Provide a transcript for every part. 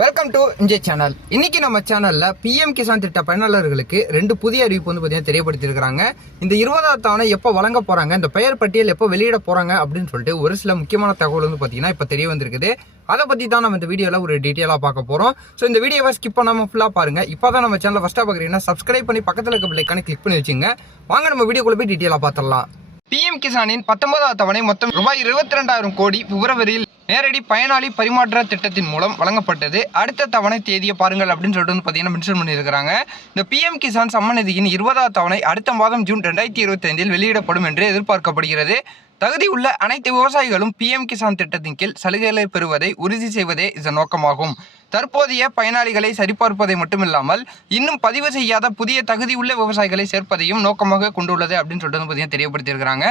Welcome to இன்ஜே channel. இன்னைக்கு நம்ம சேனல்ல பிஎம் கிசான் திட்ட பயனாளர்களுக்கு 2 புதிய அறிவிப்பு பார்த்தீங்கன்னா தெரியப்படுத்தியிருக்காங்க. இந்த 20வது தவணை எப்போ வழங்க போறாங்க, இந்த பெயர் பட்டியல் எப்போ வெளியிட போறாங்க அப்படின்னு சொல்லிட்டு ஒரு சில முக்கியமான தகவல் பார்த்தீங்கன்னா இப்போ தெரிய வந்திருக்குது. அதை பற்றி தான் நம்ம இந்த வீடியோவில் ஒரு டீட்டெயிலாக பார்க்க போகிறோம். ஸோ இந்த வீடியோவை ஸ்கிப் பண்ணாமல் ஃபுல்லாக பாருங்கள். இப்போ தான் நம்ம சேனலை ஃபஸ்ட்டாக பார்க்குறீங்கன்னா சப்ஸ்கிரைப் பண்ணி பக்கத்தில் இருக்க பிள்ளைக்கான கிளிக் பண்ணி வச்சுங்க. வாங்க நம்ம வீடியோக்குள்ளே போய் டீட்டெயிலாக பார்த்துடலாம். பிஎம் கிசானின் 19வது தவணை மொத்தம் ரூபாய் 22,000 கோடி பிப்ரவரியில் நேரடி பயனாளி பரிமாற்ற திட்டத்தின் மூலம் வழங்கப்பட்டது. அடுத்த தவணை தேதியை பாருங்கள் அப்படின்னு சொல்லிட்டு பார்த்தீங்கன்னா மென்ஷன் பண்ணியிருக்கிறாங்க. இந்த பிஎம் கிசான் சம்மன் நிதியின் 20வது தவணை அடுத்த மாதம் ஜூன் 2025 வெளியிடப்படும் என்று எதிர்பார்க்கப்படுகிறது. தகுதி உள்ள அனைத்து விவசாயிகளும் பிஎம் கிசான் திட்டத்தின் கீழ் சலுகைகளை பெறுவதை உறுதி செய்வதே இதன் நோக்கமாகும். தற்போதைய பயனாளிகளை சரிபார்ப்பதை மட்டுமில்லாமல் இன்னும் பதிவு செய்யாத புதிய தகுதி உள்ள விவசாயிகளை சேர்ப்பதையும் நோக்கமாக கொண்டுள்ளது அப்படின்னு சொல்லிட்டு பார்த்தீங்கன்னா தெரியப்படுத்தியிருக்கிறாங்க.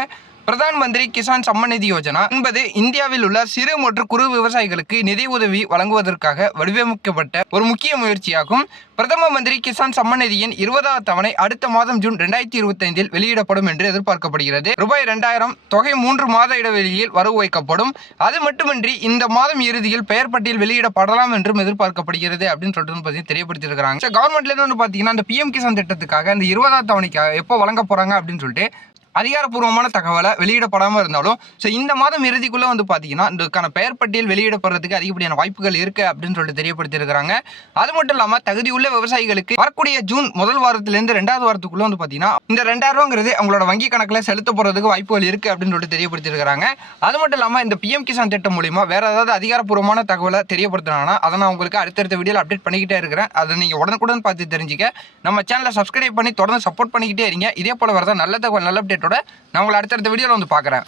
பிரதான் மந்திரி கிசான் சம்மன் நிதி யோஜனா என்பது இந்தியாவில் உள்ள சிறு மற்றும் குறு விவசாயிகளுக்கு நிதி உதவி வழங்குவதற்காக வடிவமைக்கப்பட்ட ஒரு முக்கிய முயற்சியாகும். பிரதம மந்திரி கிசான் சம்மன் நிதியின் 20வது தவணை அடுத்த மாதம் ஜூன் 2025 வெளியிடப்படும் என்று எதிர்பார்க்கப்படுகிறது. ரூபாய் 2,000 தொகை 3 மாத இடைவெளியில் வரவு வைக்கப்படும். அது மட்டுமின்றி இந்த மாதம் இறுதியில் பெயர் பட்டியல் வெளியிடப்படலாம் என்றும் எதிர்பார்க்கப்படுகிறது அப்படின்னு சொல்லிட்டு தெரியப்படுத்தியிருக்கிறாங்க. கவர்மெண்ட்ல இருந்து பார்த்தீங்கன்னா இந்த பிஎம் கிசான் திட்டத்துக்காக இந்த 20வது தவணைக்காக எப்போ வழங்க போறாங்க அப்படின்னு சொல்லிட்டு அதிகாரப்பூர்வமான தகவலை வெளியிடப்படாமல் இருந்தாலும் இந்த மாதம் இறுதிக்குள்ளே பார்த்தீங்கன்னா இதுக்கான பெயர் பட்டியல் வெளியிடப்படுறதுக்கு அதிகப்படியான வாய்ப்புகள் இருக்குது அப்படின்னு சொல்லிட்டு தெரியப்படுத்தியிருக்கிறாங்க. அது மட்டும் இல்லாமல் தகுதி உள்ள விவசாயிகளுக்கு வரக்கூடிய ஜூன் முதல் வாரத்திலேருந்து 2வது வாரத்துக்குள்ளே பார்த்தீங்கன்னா இந்த 2,000 அவங்களோட வங்கி கணக்கில் செலுத்த போகிறதுக்கு வாய்ப்புகள் இருக்குது அப்படின்னு சொல்லிட்டு தெரியப்படுத்தியிருக்கிறாங்க. அது மட்டும் இல்லாமல் இந்த பிஎம் கிசான் திட்டம் மூலிமா வேறு ஏதாவது அதிகாரப்பூர்வமான தகவலை தெரியப்படுத்தினாங்கன்னா அதை நான் உங்களுக்கு அடுத்தடுத்த வீடியோவில் அப்டேட் பண்ணிக்கிட்டே இருக்கிறேன். அதை நீங்கள் உடனுக்குடன் பார்த்து தெரிஞ்சுக்க நம்ம சேனலை சப்ஸ்கிரைப் பண்ணி தொடர்ந்து சப்போர்ட் பண்ணிக்கிட்டே இருங்க. இதே போல வரதான் நல்ல தகவல் நல்ல அப்டேட்டோட நான் உங்களை அடுத்தடுத்த வீடியோவில் பார்க்குறேன்.